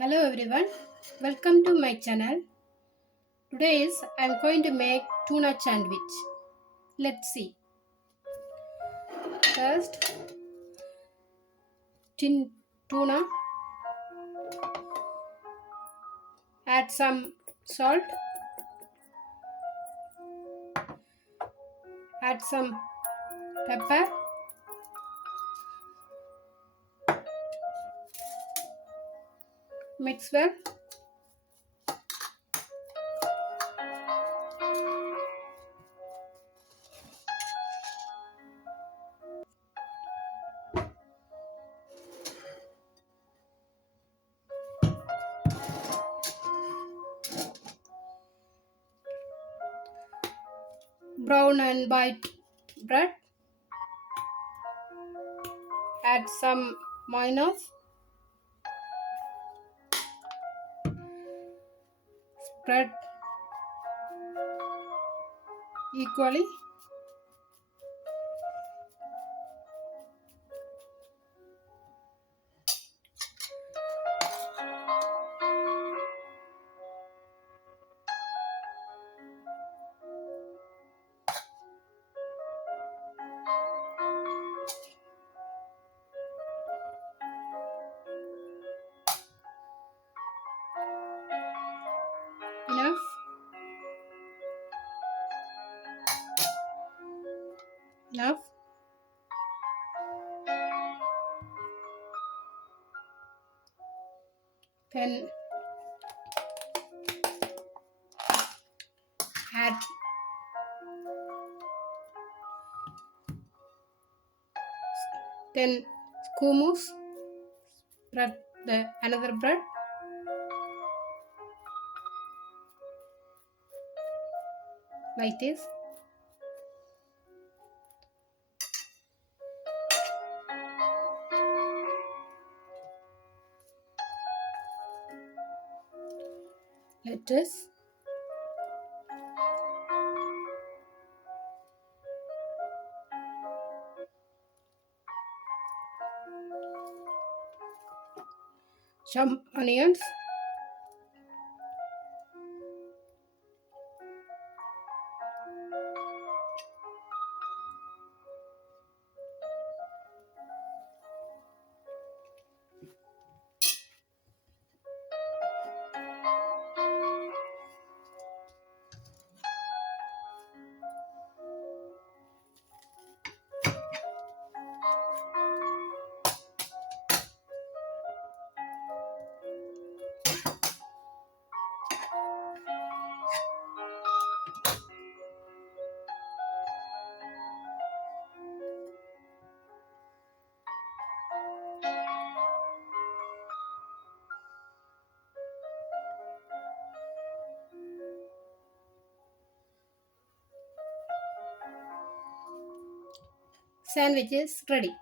Hello everyone, welcome to my channel. Today I'm going to make tuna sandwich. Let's see. First, tin tuna. Add some salt. Add some pepper. Mix well. Brown and white bread. Add some mayonnaise. Spread equally. Enough. Enough. Then add hummus. Spread the another bread. Like this. Lettuce. Some onions. Sandwich is ready.